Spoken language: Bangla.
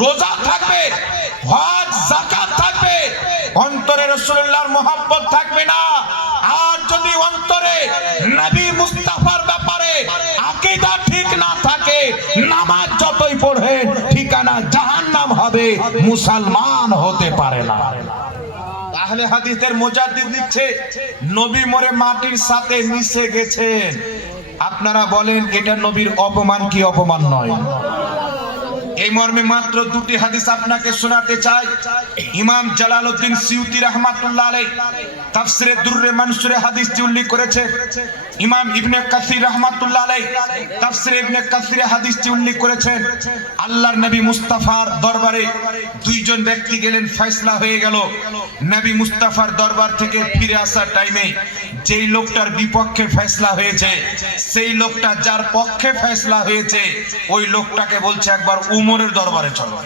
রোজা থাকবে, হজ যাকাত থাকবে, অন্তরে রাসূলুল্লাহর মহব্বত থাকবে না। আর যদি অন্তরে নবী মুস্তাফার ব্যাপারে আকীদা ঠিক না থাকে, নামাজ যতই পড়েন ঠিকানা জাহান্নাম হবে, মুসলমান হতে পারে না। আহলে হাদিসের মুজাদ্দিদ লিখছে, নবী মরে মাটির সাথে মিশে গেছেন। আপনারা বলেন এটা নবীর অপমান কি অপমান নয়? এই মর্মে মাত্র দুটি হাদিস আপনাকে শোনাতে চাই। ইমাম জালালউদ্দিন সিউতি রাহমাতুল্লাহ আলাইহি তাফসিরে দুররে মানসুরে হাদিসটি উল্লেখ করেছেন। ইমাম ইবনে কাসির রাহমাতুল্লাহ আলাইহি তাফসিরে ইবনে কাসিরে হাদিসটি উল্লেখ করেছেন। আল্লাহর নবী মুস্তাফার দরবারে দুইজন ব্যক্তি গেলেন, ফয়সালা হয়ে গেল। নবী মুস্তাফার দরবার থেকে ফিরে আসার টাইমে যেই লোকটার বিপক্ষে ফয়সালা হয়েছে, সেই লোকটা যার পক্ষে ফয়সালা হয়েছে, ওই লোকটাকে বলছে একবার উমরের দরবারে চলো।